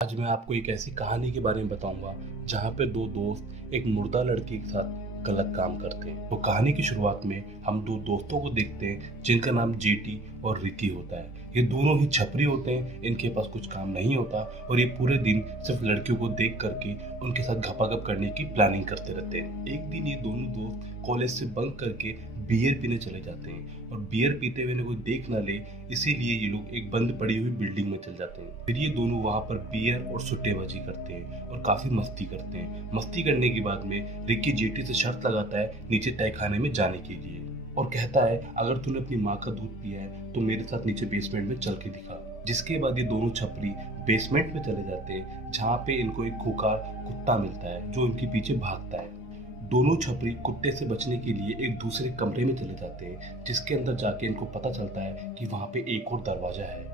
आज मैं आपको एक ऐसी कहानी के बारे में बताऊंगा जहाँ पे दो दोस्त एक मुर्दा लड़की के साथ गलत काम करते हैं। तो कहानी की शुरुआत में हम दो दोस्तों को देखते हैं जिनका नाम जेटी और रिकी होता है। ये दोनों ही छपरी होते हैं, इनके पास कुछ काम नहीं होता और ये पूरे दिन सिर्फ लड़कियों को देख करके उनके साथ घपाघप करने की प्लानिंग करते रहते हैं। एक दिन ये दोनों दोस्त कॉलेज से बंक करके बियर पीने चले जाते हैं और बियर पीते हुए कोई देख ना ले इसीलिए ये लोग एक बंद पड़ी हुई बिल्डिंग में चल जाते हैं। फिर ये दोनों वहां पर बियर और सुट्टेबाजी करते हैं और काफी मस्ती करते हैं। मस्ती करने के बाद में रिकी जेटी से शर्त लगाता है नीचे तहखाने में जाने के लिए और कहता है अगर तूने अपनी माँ का दूध पिया है तो मेरे साथ नीचे बेसमेंट में चल के दिखा। जिसके बाद ये दोनों छपरी बेसमेंट में चले जाते हैं जहाँ पे इनको एक खूंखार कुत्ता मिलता है जो इनके पीछे भागता है। दोनों छपरी कुत्ते से बचने के लिए एक दूसरे कमरे में चले जाते हैं जिसके अंदर जाके इनको पता चलता है कि वहां पे एक और दरवाजा है,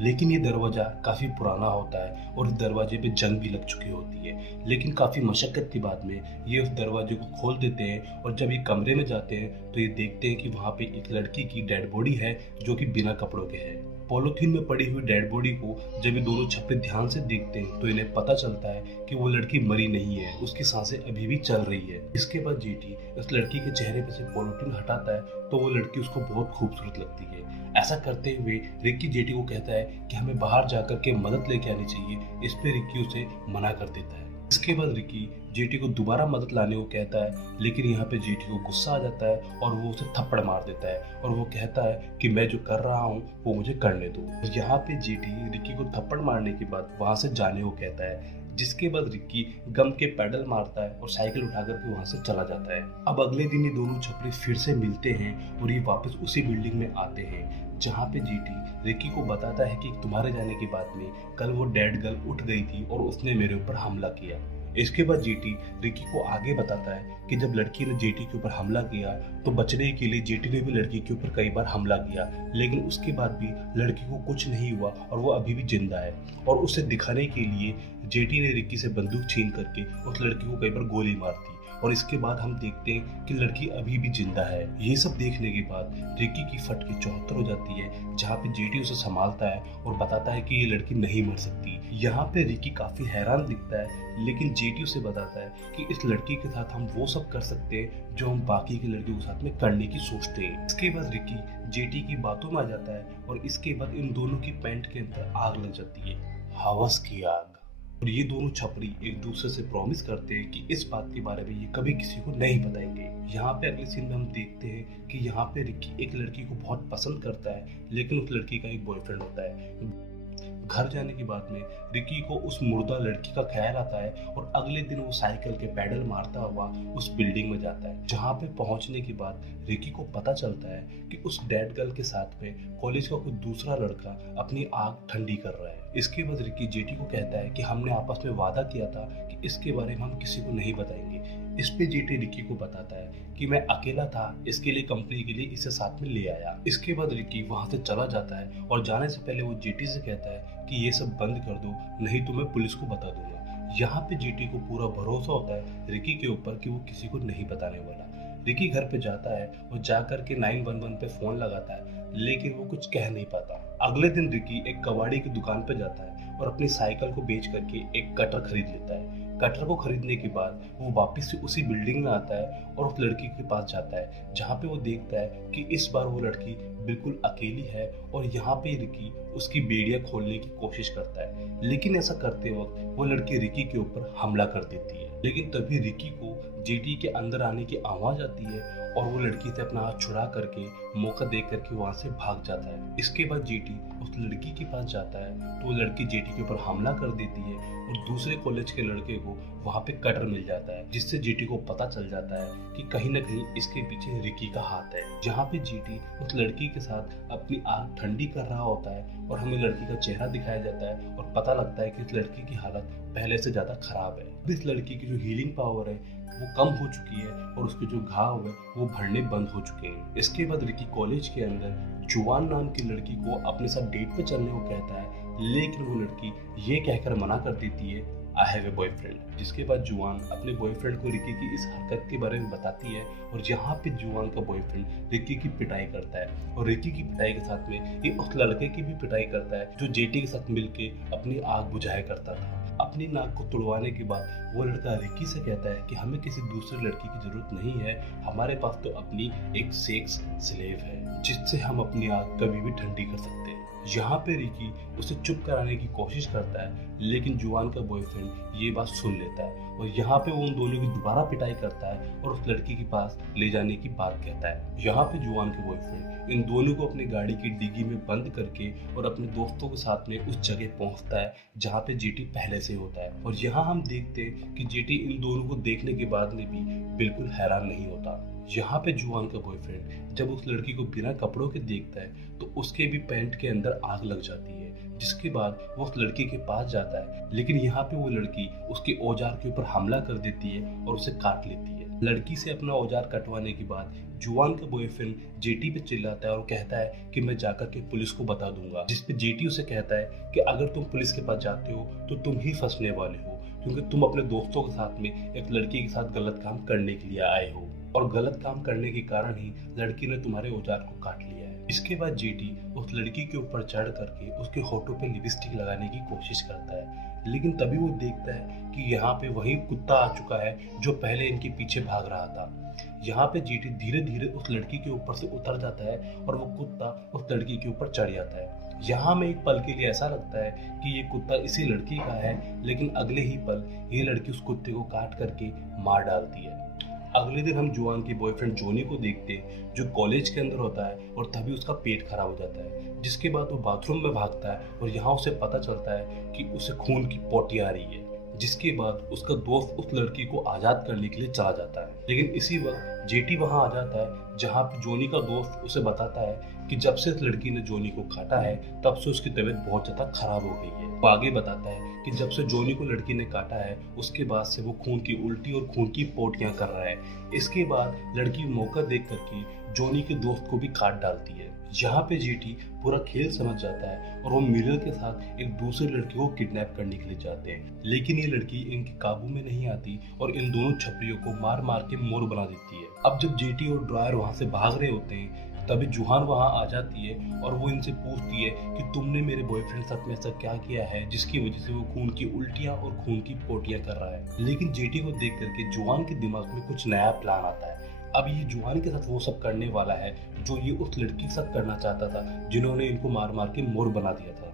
लेकिन ये दरवाजा काफी पुराना होता है और इस दरवाजे पे जंग भी लग चुकी होती है। लेकिन काफी मशक्कत के बाद में ये उस दरवाजे को खोल देते हैं और जब ये कमरे में जाते हैं तो ये देखते हैं कि वहां पे एक लड़की की डेड बॉडी है जो कि बिना कपड़ों के है। पॉलिथीन में पड़ी हुई डेड बॉडी को जब ये दोनों छपरी ध्यान से देखते हैं तो इन्हें पता चलता है कि वो लड़की मरी नहीं है, उसकी सांसें अभी भी चल रही है। इसके बाद जेटी उस लड़की के चेहरे पे से पॉलिथीन हटाता है तो वो लड़की उसको बहुत खूबसूरत लगती है। ऐसा करते हुए रिकी जेटी को कहता है कि हमें बाहर जाकर के मदद लेके आनी चाहिए। इस पे रिकी उसे मना कर देता है। इसके बाद रिकी जेटी को दोबारा मदद लाने को कहता है, लेकिन यहाँ पे जेटी को गुस्सा आ जाता है और वो उसे थप्पड़ मार देता है और वो कहता है कि मैं जो कर रहा हूँ वो मुझे करने दो। यहाँ पे जेटी रिकी को थप्पड़ मारने के बाद वहां से जाने को कहता है। जिसके बाद रिकी गम के पैडल मारता है और साइकिल उठाकर के वहां से चला जाता है। अब अगले दिन ये दोनों छपरी फिर से मिलते हैं और ये वापस उसी बिल्डिंग में आते हैं जहाँ पे जेटी रिकी को बताता है कि तुम्हारे जाने के बाद में कल वो डेड गर्ल उठ गई थी और उसने मेरे ऊपर हमला किया। इसके बाद जेटी रिकी को आगे बताता है कि जब लड़की ने जेटी के ऊपर हमला किया तो बचने के लिए जेटी ने भी लड़की के ऊपर कई बार हमला किया, लेकिन उसके बाद भी लड़की को कुछ नहीं हुआ और वो अभी भी जिंदा है। और उसे दिखाने के लिए जेटी ने रिकी से बंदूक छीन करके उस लड़की को कई बार गोली मार दी और इसके बाद हम देखते हैं कि लड़की अभी भी जिंदा है। ये सब देखने के बाद रिकी की फट के चौहत्तर हो जाती है जहाँ पे जेटी उसे संभालता है और बताता है कि ये लड़की नहीं मर सकती। यहाँ पे रिकी काफी हैरान दिखता है, लेकिन जेटी उसे बताता है कि इस लड़की के साथ हम वो सब कर सकते हैं जो हम बाकी की लड़कियों के साथ में करने की सोचते हैं। इसके बाद रिकी जेटी की बातों में आ जाता है और इसके बाद इन दोनों की पैंट के अंदर आग लग जाती है, हवस की आग। और ये दोनों छपरी एक दूसरे से प्रॉमिस करते हैं कि इस बात के बारे में ये कभी किसी को नहीं बताएंगे। यहाँ पे अगले सीन में हम देखते हैं कि यहाँ पे रिकी एक लड़की को बहुत पसंद करता है, लेकिन उस लड़की का एक बॉयफ्रेंड होता है। घर जाने के बाद में रिकी को उस मुर्दा लड़की का ख्याल आता है और अगले दिन वो साइकिल के पैडल मारता हुआ उस बिल्डिंग में जाता है। जहाँ पे पहुंचने के बाद रिकी को पता चलता है कि उस डेड गर्ल के साथ में कॉलेज का कोई दूसरा लड़का अपनी आग ठंडी कर रहा है। इसके बाद रिकी जेटी को कहता है कि हमने आपस में वादा किया था कि इसके बारे में हम किसी को नहीं बताएंगे। इस पे जेटी रिकी को बताता है कि मैं अकेला था, इसके लिए कंपनी के लिए इसे साथ में ले आया। इसके बाद रिकी वहां से चला जाता है और जाने से पहले वो जेटी से कहता है कि ये सब बंद कर दो, नहीं तो मैं पुलिस को बता दूंगा। यहाँ पे जेटी को पूरा भरोसा होता है रिकी के ऊपर कि वो किसी को नहीं बताने वाला। रिकी घर पे जाता है और जाकर के 911 पे फोन लगाता है, लेकिन वो कुछ कह नहीं पाता। अगले दिन रिकी एक कबाड़ी की दुकान पे जाता है और अपनी साइकिल को बेच करके एक कटर खरीद लेता है। कटर को खरीदने के बाद वो वापस से उसी बिल्डिंग में आता है और उस लड़की के पास जाता है जहाँ पे वो देखता है कि इस बार वो लड़की बिल्कुल अकेली है और यहाँ पे रिकी उसकी बेड़ियां खोलने की कोशिश करता है, लेकिन ऐसा करते वक्त वो लड़की रिकी के ऊपर हमला कर देती है। लेकिन तभी रिकी को जेटी के अंदर आने की आवाज आती है और वो लड़की से अपना हाथ छुड़ा करके मौका देख करके वहां से भाग जाता है। इसके बाद जेटी उस लड़की के पास जाता है तो वो लड़की जेटी के ऊपर हमला कर देती है और दूसरे कॉलेज के लड़के को वहां पे कटर मिल जाता है, जिससे जेटी को पता चल जाता है कि कहीं ना कहीं इसके पीछे रिकी का हाथ है। जहाँ पे जेटी उस लड़की के साथ अपनी आग ठंडी कर रहा होता है और हमें लड़की का चेहरा दिखाया जाता है और पता लगता है कि इस लड़की की हालत पहले से ज्यादा खराब है। इस लड़की की जो हीलिंग पावर है वो कम हो चुकी है और उसके जो घाव है वो भरने बंद हो चुके हैं। इसके बाद रिकी कॉलेज के अंदर जुवान नाम की लड़की को अपने साथ डेट पे चलने को कहता है, लेकिन वो लड़की ये कहकर मना कर देती है आई हैव ए बॉयफ्रेंड। जिसके बाद जुआन अपने बॉयफ्रेंड को रिकी की इस हरकत के बारे में बताती है और यहाँ पे जुआन का बॉयफ्रेंड रिकी की पिटाई करता है और रिकी की पिटाई के साथ में ये उस लड़के की भी पिटाई करता है जो जेटी के साथ मिलके अपनी आग बुझाया करता था। अपनी नाक को तुड़वाने के बाद वो लड़का रिकी से कहता है कि हमें किसी दूसरे लड़की की जरूरत नहीं है, हमारे पास तो अपनी एक सेक्स स्लेव है जिससे हम अपनी आग कभी भी ठंडी कर सकते हैं। यहाँ पे रिकी उसे चुप कराने की कोशिश करता है लेकिन जुआन का बॉयफ्रेंड ये बात सुन लेता है और यहाँ पे वो उन दोनों की दोबारा पिटाई करता है और उस लड़की के पास ले जाने की बात कहता है। यहाँ पे जुआन के बॉयफ्रेंड इन दोनों को अपनी गाड़ी की डिग्गी में बंद करके और अपने दोस्तों के साथ में उस जगह पहुंचता है जहाँ पे जेटी पहले से होता है और यहाँ हम देखते हैं कि जेटी इन दोनों को देखने के बाद में भी बिल्कुल हैरान नहीं होता। यहाँ पे जुआन का बॉयफ्रेंड जब उस लड़की को बिना कपड़ों के देखता है तो उसके भी पैंट के अंदर आग लग जाती है। जिसके बाद वो उस लड़की के पास जाता है लेकिन यहाँ पे वो लड़की उसके औजार के ऊपर हमला कर देती है और उसे काट लेती है। लड़की से अपना औजार कटवाने के बाद जुआन का बॉयफ्रेंड जेटी पे चिल्लाता है और कहता है कि मैं जाकर के पुलिस को बता दूंगा। जिसपे जेटी उसे कहता है कि अगर तुम पुलिस के पास जाते हो तो तुम ही फंसने वाले हो क्योंकि तुम अपने दोस्तों के साथ में एक लड़की के साथ गलत काम करने के लिए आए हो और गलत काम करने के कारण ही लड़की ने तुम्हारे औजार को काट लिया है। इसके बाद जेटी उस लड़की के ऊपर चढ़ करके उसके होठों पे लिपस्टिक लगाने की कोशिश करता है लेकिन तभी वो देखता है कि यहाँ पे वही कुत्ता आ चुका है जो पहले इनके पीछे भाग रहा था। यहाँ पे जेटी धीरे धीरे उस लड़की के ऊपर से उतर जाता है और वो कुत्ता उस लड़की के ऊपर चढ़ जाता है। यहाँ में एक पल के लिए ऐसा लगता है कि ये कुत्ता इसी लड़की का है लेकिन अगले ही पल ये लड़की उस कुत्ते को काट करके मार डालती है। अगले दिन हम जुआन के बॉयफ्रेंड जोनी को देखते हैं जो कॉलेज के अंदर होता है और तभी उसका पेट खराब हो जाता है। जिसके बाद वो बाथरूम में भागता है और यहाँ उसे पता चलता है कि उसे खून की पोटी आ रही है। जिसके बाद उसका दोस्त उस लड़की को आजाद करने के लिए चला जाता है लेकिन इसी वक्त जेटी वहां आ जाता है जहाँ पे जोनी का दोस्त उसे बताता है कि जब से इस लड़की ने जोनी को काटा है तब से उसकी तबीयत बहुत ज्यादा खराब हो गई है। वो आगे बताता है कि जब से जोनी को लड़की ने काटा है उसके बाद से वो खून की उल्टी और खून की पोटियां कर रहा है। इसके बाद लड़की मौका देख करके जोनी के दोस्त को भी काट डालती है। यहाँ पे जेटी पूरा खेल समझ जाता है और वो मिरर के साथ एक दूसरी लड़की को किडनैप करने के लिए जाते हैं लेकिन ये लड़की इनके काबू में नहीं आती और इन दोनों छपरियों को मार मार के मोर बना देती है। अब जब जेटी और ड्रायर वहां से भाग रहे होते हैं तभी जुहान वहां आ जाती है और वो इनसे पूछती है कि तुमने मेरे बॉयफ्रेंड साथ में ऐसा क्या किया है जिसकी वजह से वो खून की उल्टियां और खून की पोटियां कर रहा है। लेकिन जेटी को देख करके जुहान के दिमाग में कुछ नया प्लान आता है। अब ये जुआन के साथ वो सब करने वाला है जो ये उस लड़की के साथ करना चाहता था जिन्होंने इनको मार मार के मोर बना दिया था।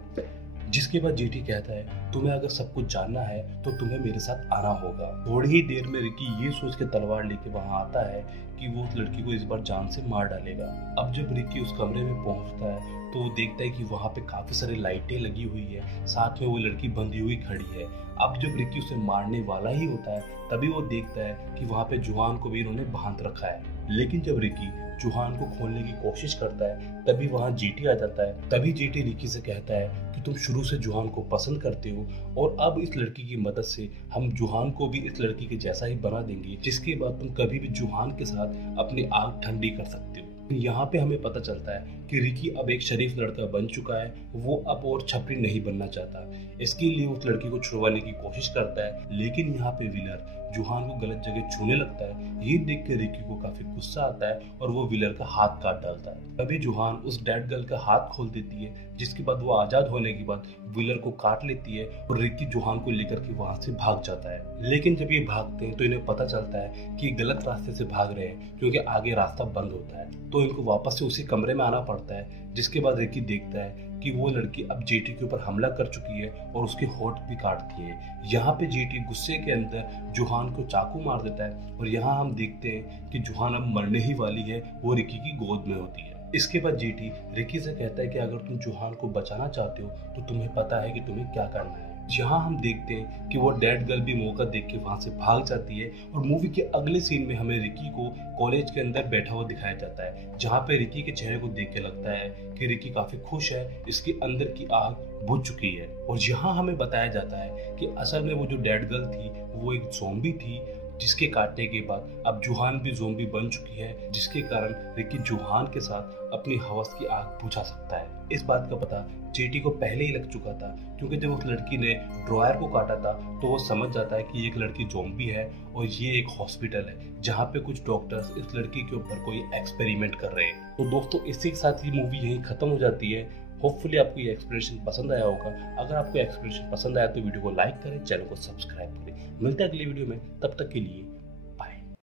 जिसके बाद जेटी कहता है तुम्हें अगर सब कुछ जानना है तो तुम्हें मेरे साथ आना होगा। थोड़ी ही देर में रिकी ये सोच के तलवार लेके वहां आता है कि वो उस लड़की को इस बार जान से मार डालेगा। अब जब रिकी उस कमरे में पहुंचता है तो वो देखता है कि वहां पे काफी सारी लाइटें लगी हुई है, साथ में वो लड़की बंधी हुई खड़ी है। अब जब रिकी उसे मारने वाला ही होता है तभी वो देखता है कि वहां पे जुहान को भी इन्होंने बांध रखा है। लेकिन जब रिकी जुहान को खोलने की कोशिश करता है तभी वहां जेटी आ जाता है। तभी जेटी रिकी से कहता है कि तुम शुरू से जुहान को पसंद करते हो और अब इस लड़की की मदद से हम जुहान को भी इस लड़की के जैसा ही बना देंगे जिसके बाद तुम कभी भी जुहान के साथ अपनी आग ठंडी कर सकते हो। यहाँ पे हमें पता चलता है कि रिकी अब एक शरीफ लड़का बन चुका है, वो अब और छपरी नहीं बनना चाहता। इसके लिए उस लड़की को छुड़वाने की कोशिश करता है लेकिन यहाँ पे विलर जुहान को गलत जगह छूने लगता है। ये देख के रिकी को काफी गुस्सा आता है और वो विलर का हाथ काट डालता है। तभी जुहान उस डेड गर्ल का हाथ खोल देती है जिसके बाद वो आजाद होने के बाद विलर को काट लेती है और रिकी जुहान को लेकर के वहां से भाग जाता है। लेकिन जब ये भागते हैं तो इन्हें पता चलता है कि गलत रास्ते से भाग रहे हैं क्योंकि आगे रास्ता बंद होता है, तो इनको वापस से उसी कमरे में आना पड़ता है। जिसके बाद रिकी देखता है कि वो लड़की अब जेटी के ऊपर हमला कर चुकी है और उसके होठ भी काटती है। यहाँ पे जेटी गुस्से के अंदर जुहान को चाकू मार देता है और यहाँ हम देखते हैं कि जुहान अब मरने ही वाली है, वो रिकी की गोद में होती है। इसके बाद जेटी रिकी से कहता है कि अगर तुम जुहान को बचाना चाहते हो तो तुम्हें पता है कि तुम्हें क्या करना है। जहाँ हम देखते हैं कि वो डेड गर्ल भी मौका देख के वहां से भाग जाती है और मूवी के अगले सीन में हमें रिकी को कॉलेज के अंदर बैठा हुआ दिखाया जाता है, जहाँ पे रिकी के चेहरे को देख के लगता है कि रिकी काफी खुश है, इसके अंदर की आग बुझ चुकी है। और यहाँ हमें बताया जाता है कि असल में वो जो डेड गर्ल थी वो एक ज़ॉम्बी थी जिसके काटने के बाद अब जूहान भी ज़ोंबी बन चुकी है, जिसके कारण रिकी जूहान के साथ अपनी हवस की आग बुझा सकता है। इस बात का पता जेटी को पहले ही लग चुका था, क्योंकि जब उस लड़की ने ड्रॉयर को काटा था तो वो समझ जाता है कि एक लड़की ज़ोंबी है और ये एक हॉस्पिटल है जहाँ पे कुछ डॉक्टर्स इस लड़की के ऊपर कोई एक्सपेरिमेंट कर रहे हैं। तो दोस्तों, इसी के साथ ही मूवी यहीं खत्म हो जाती है। होपफुली आपको ये एक्सप्लेनेशन पसंद आया होगा। अगर आपको एक्सप्लेनेशन पसंद आया तो वीडियो को लाइक करें, चैनल को सब्सक्राइब करें। मिलते हैं अगली वीडियो में, तब तक के लिए